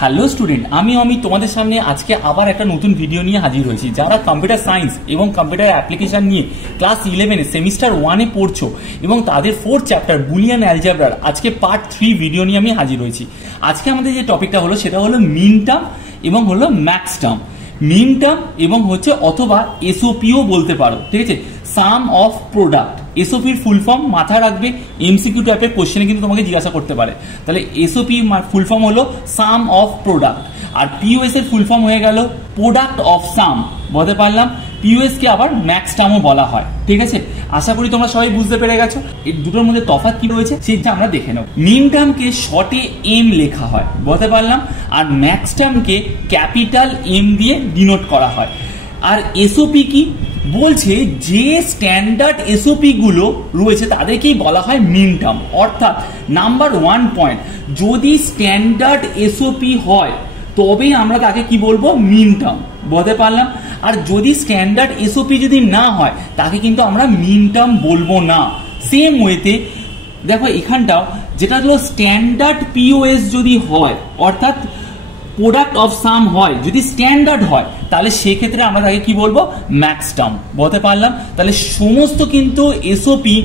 Hello student, আমি অমিত তোমাদের সামনে আজকে আবার একটা নতুন ভিডিও নিয়ে হাজির হয়েছি। যারা কম্পিউটার সায়েন্স এবং কম্পিউটার অ্যাপ্লিকেশন নিয়ে ক্লাস 11 সেমিস্টার 1 পড়ছো এবং তাদের 4th চ্যাপ্টার বুলিয়ান অ্যালজেব্রার আজকে পার্ট 3 ভিডিও নিয়ে আমি হাজির হয়েছি। আজকে আমাদের যে টপিকটা হলো সেটা হলো মিন টার্ম এবং হলো ম্যাক্স টার্ম। মিন টার্ম এবং হচ্ছে অথবা এসওপিও বলতে পারো, ঠিক আছে, সাম অফ প্রোডাক্ট। এসওপির ফুল ফর্ম মাথায় রাখবে, এমসিকিউ টাইপের কোশ্চেনে কিন্তু তোমাকে জিজ্ঞাসা করতে পারে। তাহলে এসওপি ফুল ফর্ম হলো সাম অফ প্রোডাক্ট, আর পিওএস এর ফুল ফর্ম হয়ে গেল প্রোডাক্ট অফ সাম। বলতে পারলাম পিওএস কে আবার ম্যাক্স টার্মও বলা হয়, ঠিক আছে। আশা করি তোমরা সবাই বুঝতে পেরে গেছো এই দুটোর মধ্যে তফাৎ কি রয়েছে সেটা আমরা দেখে নেব। মিন টার্মকে শর্টে এম লেখা হয়, বলতে পারলাম, আর ম্যাক্স টার্মকে ক্যাপিটাল এম দিয়ে ডিনোট করা হয়। আর এসওপি কি বলছে, যে স্ট্যান্ডার্ড এসওপি গুলো রয়েছে তাদেরকেই বলা হয় মিন টার্ম। অর্থাৎ নাম্বার 1 পয়েন্ট, যদি স্ট্যান্ডার্ড এসওপি হয় তবেই আমরা তাকে কি বলবো, মিন টার্ম। বলতে পারলাম। আর যদি স্ট্যান্ডার্ড এসওপি যদি না হয় তাকে কিন্তু আমরা মিন টার্ম বলবো না। সেম ওয়েতে দেখো এখানটাও যেটা হলো স্ট্যান্ডার্ড পিওএস যদি হয়, অর্থাৎ প্রোডাক্ট অফ সাম হয়, যদি স্ট্যান্ডার্ড হয় তাহলে সেক্ষেত্রে আমরা তাকে কি বলবো, ম্যাক্স টার্ম। বলতে পারলাম। তাহলে সমস্ত কিন্তু এসওপি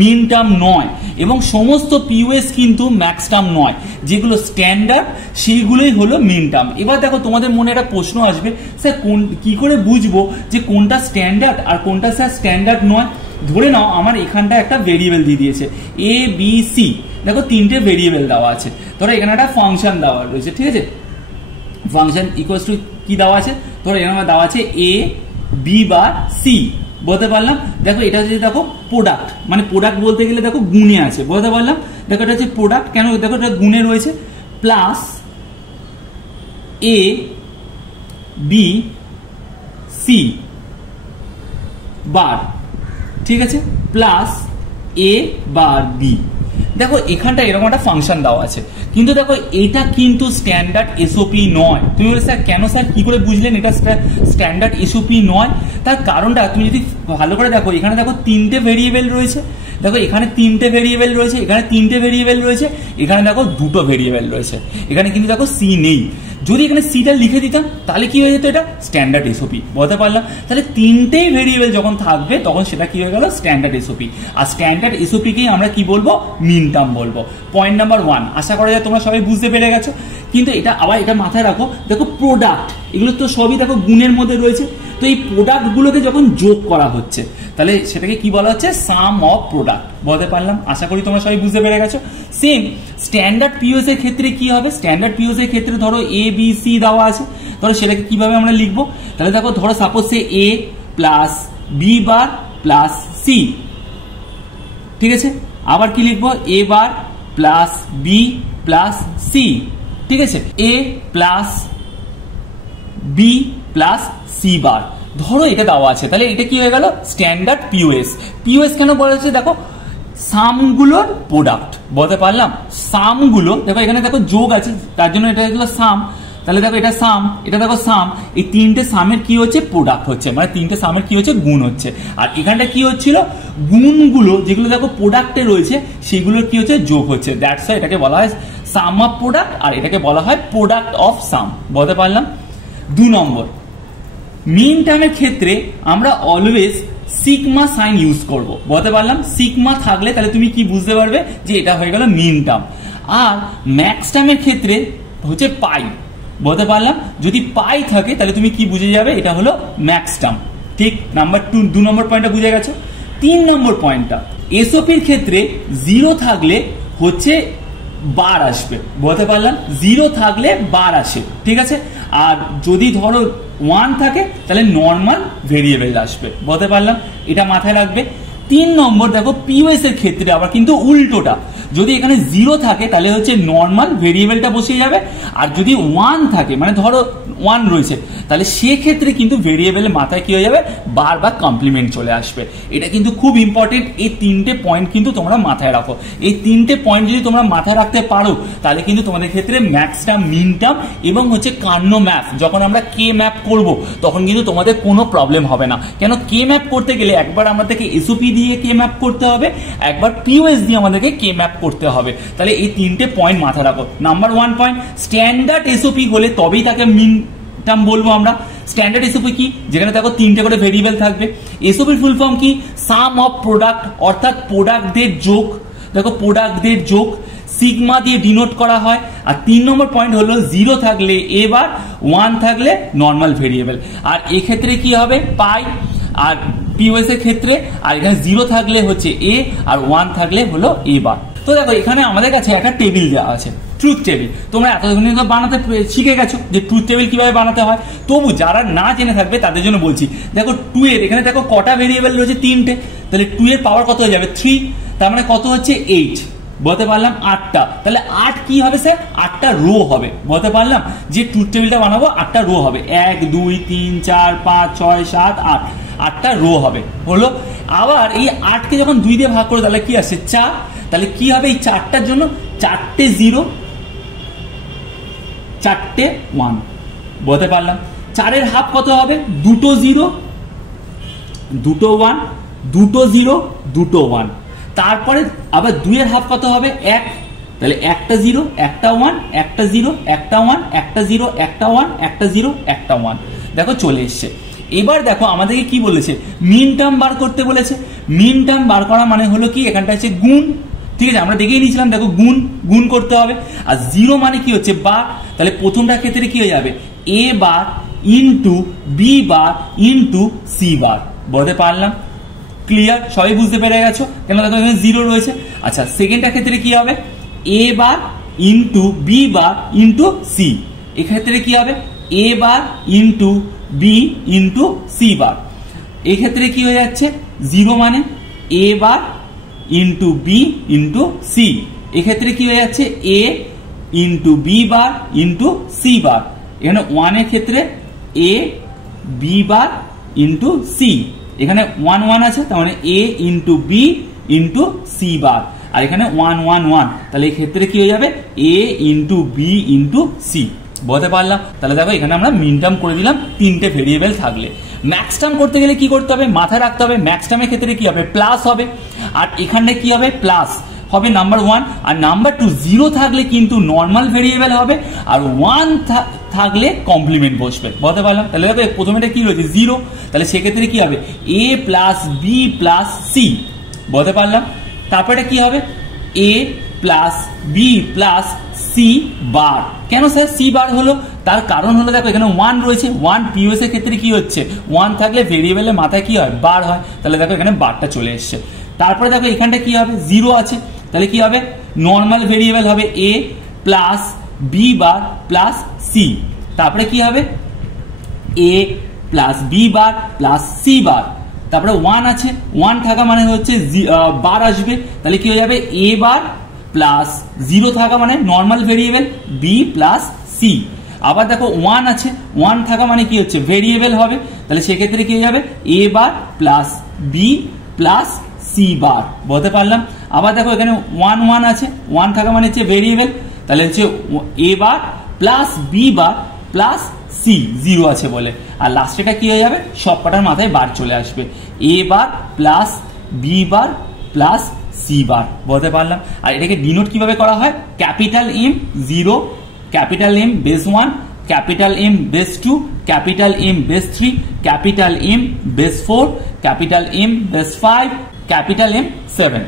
মিন টার্ম নয় এবং সমস্ত পিওএস কিন্তু ম্যাক্স টার্ম নয়। যেগুলো স্ট্যান্ডার্ড সেইগুলোই হলো মিন টার্ম। এবার দেখো তোমাদের মনে একটা প্রশ্ন আসবে, স্যার কি করে বুঝবো যে কোনটা স্ট্যান্ডার্ড আর কোনটা স্যার স্ট্যান্ডার্ড নয়? ধরে নাও আমার এখানটা একটা ভেরিয়েবল দিয়ে দিয়েছে এ বি সি। দেখো তিনটে ভেরিয়েবল দেওয়া আছে, ধরো এখানে একটা ফাংশন দেওয়া রয়েছে, ঠিক আছে। ফাংশন ইকুয়ালস টু কি দেওয়া আছে, ধরো এখানে দেওয়া আছে এ বি বা সি। বলতে পারলাম। দেখো এটা হচ্ছে, দেখো প্রোডাক্ট, মানে প্রোডাক্ট বলতে গেলে দেখো গুণে আছে। বলতে পারলাম। দেখো এটা হচ্ছে প্রোডাক্ট, কেন দেখো এটা গুণে রয়েছে, প্লাস এ বি সি বার, ঠিক আছে, প্লাস এ বার বি। দেখো এখানটা এরকম একটা ফাংশন দেওয়া আছে, কিন্তু দেখো এটা কিন্তু স্ট্যান্ডার্ড এসওপি নয়। তুমি বলে স্যার কেন স্যার, কি করে বুঝলেন এটা স্ট্যান্ডার্ড এসওপি নয়? তার কারণটা তুমি যদি ভালো করে দেখো, এখানে দেখো তিনটে ভেরিয়েবল রয়েছে। দেখো এখানে তিনটে ভেরিয়েবল রয়েছে, এখানে তিনটে ভেরিয়েবল রয়েছে, এখানে দেখো দুটো ভেরিয়েবল রয়েছে, এখানে কিন্তু দেখো সি নেই। যদি এখানে সিটা লিখে দিতাম তাহলে কি হয়ে যেত, এটা স্ট্যান্ডার্ড এসওপি। বলতে পারলাম। তাহলে তিনটেই ভেরিয়েবল যখন থাকবে তখন সেটা কি হয়ে গেল, স্ট্যান্ডার্ড এসওপি। আর স্ট্যান্ডার্ড এসওপিকেই আমরা কি বলবো, মিন টার্ম বলবো। পয়েন্ট নাম্বার 1 আশা করা যায় তোমরা সবাই বুঝতে পেরে গেছো। কিন্তু এটা আবার এটা মাথায় রাখো, দেখো প্রোডাক্ট এগুলো তো সবই দেখো গুণের মধ্যে রয়েছে। তো এই প্রোডাক্ট গুলোকে যখন যোগ করা হচ্ছে তাহলে সেটাকে কি বলা হচ্ছে, সাম অফ প্রোডাক্ট। বলতে পারলাম। আশা করি তোমরা সবাই বুঝতে পেরে গেছো। সেম স্ট্যান্ডার্ড পিওএস এর ক্ষেত্রে কি হবে, স্ট্যান্ডার্ড পিওএস এর ক্ষেত্রে ধরো এ বি সি দেওয়া আছে, ধরো সেটাকে কিভাবে আমরা লিখবো, তাহলে দেখো ধরো সাপোজ সে A plus B bar plus C, ঠিক আছে। আবার কি লিখবো, A bar plus B plus C, ঠিক আছে, A plus B plus C bar. ধরো এটা দেওয়া আছে, তাহলে এটা কি হয়ে গেল, স্ট্যান্ডার্ড পিওএস। পিওএস কেন বলা হচ্ছে, দেখো সামগুলোর প্রোডাক্ট। বলতে পারলাম। সামগুলো দেখো এখানে দেখো যোগ আছে, তার জন্য এটা হলো সাম। তাহলে দেখো এটা সাম, এটা দেখো সাম, এই তিনটে সামের কি হচ্ছে, প্রোডাক্ট হচ্ছে, মানে তিনটে সামের কি হচ্ছে, গুণ হচ্ছে। আর এখানটা কি হচ্ছিল, গুণগুলো যেগুলো দেখো প্রোডাক্টে রয়েছে সেগুলোর কি হচ্ছে, যোগ হচ্ছে। দ্যাটস ওয়াই এটাকে বলা হয় সাম অফ প্রোডাক্ট, আর এটাকে বলা হয় প্রোডাক্ট অফ সাম। বলতে পারলাম। 2 নম্বর, মিন টার্মের ক্ষেত্রে আমরা অলওয়েজ সিগমা সাইন ইউজ করব। বলতে পারলাম। সিগমা থাকলে তাহলে তুমি কি বুঝতে পারবে যে এটা হয়ে গেল মিন টার্ম। আর ম্যাক্স টার্মের ক্ষেত্রে হচ্ছে পাই। বলতে পারলাম। যদি পাই থাকে তাহলে তুমি কি বুঝে যাবে, এটা হলো ম্যাক্স টার্ম। ঠিক। নাম্বার 2 নম্বর পয়েন্টটা বুঝে গেছো। 3 নম্বর পয়েন্টটা, এসওপির ক্ষেত্রে 0 থাকলে হচ্ছে বার আসবে। বলতে পারলাম। 0 থাকলে বার আসে, ঠিক আছে। আর যদি ধরো 1 থাকে তাহলে নর্মাল ভেরিয়েবল আসবে। বলতে পারলাম। এটা মাথায় রাখবে। 3 নম্বর দেখো পিওএস এর ক্ষেত্রে আবার কিন্তু উল্টোটা, যদি এখানে 0 থাকে তাহলে হচ্ছে নর্মাল ভেরিয়েবলটা বসে যাবে, আর যদি 1 থাকে, মানে ধরো 1 রয়েছে, তাহলে সেক্ষেত্রে কিন্তু ভেরিয়েবলের মাথায় কি হয়ে যাবে, বার বা কমপ্লিমেন্ট চলে আসবে। এটা কিন্তু খুব ইম্পর্টেন্ট। এই তিনটে পয়েন্ট কিন্তু তোমরা মাথায় রাখো। এই তিনটে পয়েন্ট যদি তোমরা মাথায় রাখতে পারো তাহলে কিন্তু তোমাদের ক্ষেত্রে ম্যাক্স টার্ম, মিন টার্ম এবং হচ্ছে কার্নো ম্যাপ, যখন আমরা কে ম্যাপ করব তখন কিন্তু তোমাদের কোনো প্রবলেম হবে না। কেন, কে ম্যাপ করতে গেলে একবার আমাদেরকে এসওপি দিয়ে কে ম্যাপ করতে হবে, একবার পিওএস দিয়ে আমাদেরকে কে ম্যাপ করতে হবে। তাহলে এই তিনটে পয়েন্ট মাথায় রাখো। নাম্বার 1 পয়েন্ট, স্ট্যান্ডার্ড এসওপি হলে তবেই তাকে মিন টার্ম বলবো আমরা। স্ট্যান্ডার্ড এসওপি কি, যেখানে দেখো তিনটে করে ভেরিয়েবল থাকবে। এসওপির ফুল ফর্ম কি, সাম অফ প্রোডাক্ট, অর্থাৎ প্রোডাক্টদের যোগ। দেখো প্রোডাক্টদের যোগ সিগমা দিয়ে ডিনোট করা হয়। আর 3 নম্বর পয়েন্ট হলো 0 থাকলে এ বার, 1 থাকলে নর্মাল ভেরিয়েবল। আর এক্ষেত্রে কি হবে, পাই। আর পিওএস এর ক্ষেত্রে আর এখানে 0 থাকলে হচ্ছে এ, আর 1 থাকলে হলো এ বার। তো দেখো এখানে আমাদের কাছে একটা টেবিল দেওয়া আছে, ট্রুথ টেবিল। তোমরা এতদিন তো বানাতে শিখে গেছো যে ট্রুথ টেবিল কিভাবে বানাতে হয়। তবু যারা না জেনে থাকবে তাদের জন্য বলছি। দেখো 2 এর এখানে দেখো কটা ভেরিয়েবল রয়েছে, 3টে। তাহলে 2 এর পাওয়ার কত হয়ে যাবে, 3। তার মানে কত হচ্ছে 8। বলতে পারলাম 8টা। তাহলে 8 কি হবে স্যার, 8টা রো হবে। বলতে পারলাম যে ট্রুথ টেবিলটা বানাবো 8টা রো হবে, 1 2 3 4 5 6 7 8, 8টা রো হবে। হলো, আবার এই 8কে যখন 2 দিয়ে ভাগ করে তাহলে কি আসছে, 4। তাহলে কি হবে, এই 4টার জন্য 4টে 0, 4টে 1। বলতে পারলাম 4 এর হাফ কত হবে, 2টো 0, 2টো 1, 2টো 0, 2টো 1। তারপরে আবার 2 এর হাফ কত হবে, 1। তাহলে একটা 0, একটা 1, একটা 0, একটা 1, একটা 0, একটা 1, একটা 0, একটা 1। দেখো চলে এসছে। এবার দেখো আমাদেরকে কি বলেছে, মিন টার্ম বার করতে বলেছে। মিন টার্ম বার করা মানে হলো কি, এখানটা হচ্ছে গুণ। ঠিক আছে, আমরা দেখেই নিয়েছিলাম, দেখো গুণ করতে হবে। আর 0 মানে কি হচ্ছে, বার। তাহলে প্রথমটার ক্ষেত্রে কি হয়ে যাবে, A bar into B bar into C bar. বলতে পারলাম, ক্লিয়ার, সবাই বুঝতে পেরে গেছো, কেন দেখো এখানে 0 রয়েছে। আচ্ছা, সেকেন্ডটার ক্ষেত্রে কি হবে, A bar into B bar into C. এক্ষেত্রে কি হবে, A bar into B into C bar. এক্ষেত্রে কি হয়ে যাচ্ছে, 0 মানে A bar into B into C. এক্ষেত্রে কি হয়ে যাচ্ছে, A into B bar into C bar. এখানে 1 এর ক্ষেত্রে A B bar into C. এখানে 1 1 আছে, তার মানে A into B into C bar. আর এখানে 1 1 1, তাহলে এই ক্ষেত্রে কি হয়ে যাবে, এ ইন্টু বি ইন্টু সি। বলতে পারলাম। তাহলে দেখো এখানে আমরা মিন টার্ম করে দিলাম 3টে ভেরিয়েবল থাকলে। ম্যাক্স টার্ম করতে গেলে কি করতে হবে, মাথায় রাখতে হবে, ম্যাক্স টার্মের ক্ষেত্রে কি হবে, প্লাস হবে। আর এখানে কি হবে, প্লাস হবে নাম্বার 1। আর নাম্বার 2, 0 থাকলে কিন্তু নর্মাল ভেরিয়েবল হবে, আর 1 থাকলে কমপ্লিমেন্ট বসবে। বলতে পারলাম। তাহলে দেখো প্রথমেটা কি রয়েছে, 0। তাহলে সেক্ষেত্রে কি হবে, A plus B plus C. বলতে পারলাম। তারপরে কি হবে, A plus B plus C bar. কেন স্যার সি বার হলো, তার কারণ হলো দেখো এখানে 1 রয়েছে। 1 পিওএস এর ক্ষেত্রে কি হচ্ছে, 1 থাকলে ভেরিয়েবলের মাথায় কি হয়, বার হয়। তাহলে দেখো এখানে বারটা চলে এসছে। তারপরে দেখো এখানটা কি হবে, 0 আছে। তাহলে কি হবে, নর্মাল ভেরিয়েবল হবে A plus B bar plus C. তারপরে কি হবে, A plus B bar plus C bar. তারপরে 1 আছে, 1 থাকা মানে হচ্ছে বার আসবে। তাহলে কি হয়ে যাবে, এ বার প্লাস 0 থাকা মানে normal variable B plus C. আবার দেখো 1 আছে, 1 থাকা মানে কি হচ্ছে, ভেরিয়েবল হবে। তাহলে সেক্ষেত্রে কি হয়ে যাবে, A bar plus B plus C bar. বলতে পারলাম। আবার দেখো এখানে 1 1 আছে, 1 থাকা মানে হচ্ছে ভেরিয়েবল। তাহলে হচ্ছে A bar plus B bar plus C, 0 আছে বলে। আর লাস্টেটা কি হয়ে যাবে, সব কটার মাথায় বার চলে আসবে, A bar plus B bar plus C bar. বলতে পারলাম। আর এটাকে ডিনোট কিভাবে করা হয়, capital M 0, capital M base 1, capital M base 2, capital M base 3, capital M base 4, capital M base 5, capital M 7।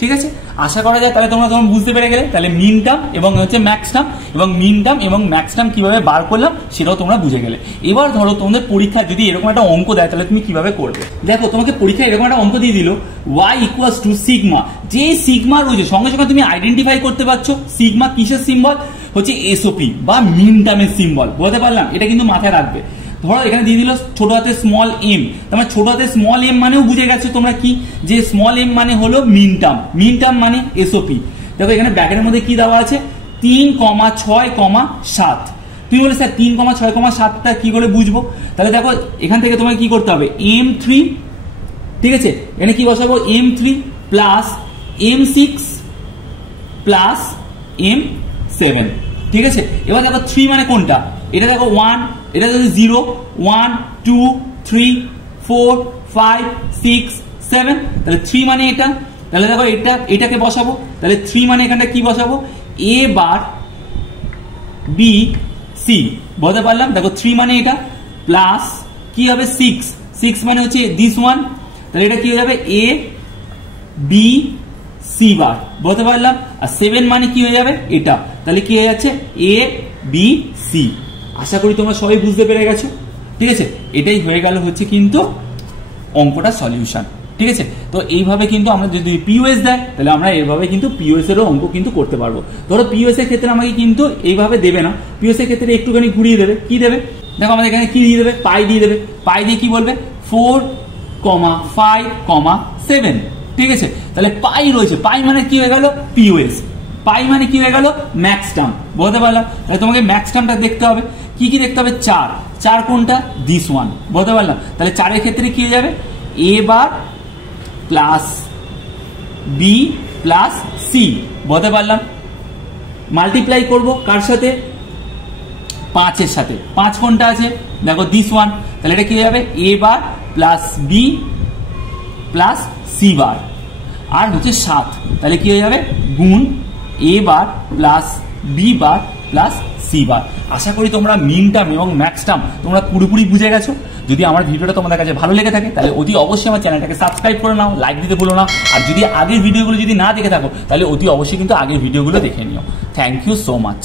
ঠিক আছে, আশা করা যায় তাহলে তোমরা তখন বুঝতে পেরে গেলে। তাহলে মিন টার্ম এবং হচ্ছে ম্যাক্স টার্ম, এবং মিন টার্ম এবং ম্যাক্স টার্ম কিভাবে বার করলাম সেটাও তোমরা বুঝে গেলে। এবার ধরো তোমাদের পরীক্ষা যদি এরকম একটা অঙ্ক দেয়, তাহলে তুমি কিভাবে করবে। দেখো তোমাকে পরীক্ষায় এরকম একটা অঙ্ক দিয়ে দিল, y ইকুয়ালস টু সিগমা। যে সিগমা রয়েছে সঙ্গে সঙ্গে তুমি আইডেন্টিফাই করতে পারছো সিগমা কিসের সিম্বল, হচ্ছে এসওপি বা মিন টার্মের সিম্বল। বলতে পারলাম, এটা কিন্তু মাথায় রাখবে। ধরো এখানে দিয়ে দিল ছোট হাতে স্মল এম, তার ছোট হাতে স্মল এম মানেও বুঝে গেছো তোমরা কি, যে স্মল এম মানে হলো মিন টার্ম, মিন টার্ম মানে এসওপি। দেখো এখানে ব্র্যাকেটের মধ্যে কি দেওয়া আছে, 3,6,7। তুমি বলে স্যার 3,6,7টা কি করে বুঝবো, তাহলে দেখো এখান থেকে তোমাকে কি করতে হবে, M3, ঠিক আছে, এখানে কি বসাবো, M3 plus M6 plus M7। ঠিক আছে, এবার দেখো 3 মানে কোনটা, এটা দেখো 1, এটা দেখো 0, 1 2 3 4 5 6 7। তাহলে 3 মানে এটা, তাহলে দেখো এটাকে বসাবো, তাহলে 3 মানে এখানটা কি বসাবো, এ বার বি সি, বলতে পারলাম। দেখো 3 মানে এটা প্লাস কি হবে 6 মানে হচ্ছে দিস ওয়ান, তাহলে এটা কি হয়ে যাবে এ বি সি বার, বলতে পারলাম। আর 7 মানে কি হয়ে যাবে এটা, তাহলে কি হয়ে যাচ্ছে এ বি সি। আশা করি তোমরা সবাই বুঝতে পেরে গেছো, ঠিক আছে। এটাই হয়ে গেল হচ্ছে কিন্তু অঙ্কটা সলিউশন, ঠিক আছে। তো এইভাবে কিন্তু আমরা যদি পিওএস দেয় তাহলে আমরা এইভাবে কিন্তু পিওএস এরও অঙ্ক কিন্তু করতে পারবো। ধরো পিওএস এর ক্ষেত্রে আমাকে কিন্তু এইভাবে দেবে না, পিওএস এর ক্ষেত্রে একটুখানি ঘুরিয়ে দেবে। কি দেবে দেখো, আমাদের এখানে কি দিয়ে দেবে, পাই দিয়ে দেবে। পাই দিয়ে কি বলবে 4, 5, 7, ঠিক আছে। তাহলে পাই রয়েছে, পাই মানে কি হয়ে গেল পিওএস, পাই মানে কি হয়ে গেল ম্যাক্স টার্ম, বলতে পারলাম। তাহলে তোমাকে ম্যাক্স টার্মটা দেখতে হবে, কি কি দেখতে হবে, 4 কোনটা দিস ওয়ান, বলতে পারলাম। তাহলে 4 এর ক্ষেত্রে কি হয়ে যাবে A bar plus B plus C, বলতে পারলাম। মাল্টিপ্লাই করব কার সাথে, 5 এর সাথে। 5 কোনটা আছে দেখো দিস ওয়ান, তাহলে এটা কি হয়ে যাবে A bar plus B plus C bar, আর হচ্ছে 7, তাহলে কি হয়ে যাবে গুণ A bar plus B bar plus C bar. আশা করি তোমরা মিন টার্ম এবং ম্যাক্স টার্ম তোমরা পুরোপুরি বুঝে গেছো। যদি আমার ভিডিওটা তোমাদের কাছে ভালো লেগে থাকে তাহলে অতি অবশ্যই আমার চ্যানেলটাকে সাবস্ক্রাইব করে নাও, লাইক দিতে ভুলো না। আর যদি আগের ভিডিওগুলো যদি না দেখে থাকো তাহলে অতি অবশ্যই কিন্তু আগের ভিডিওগুলো দেখে নিও। Thank you so much.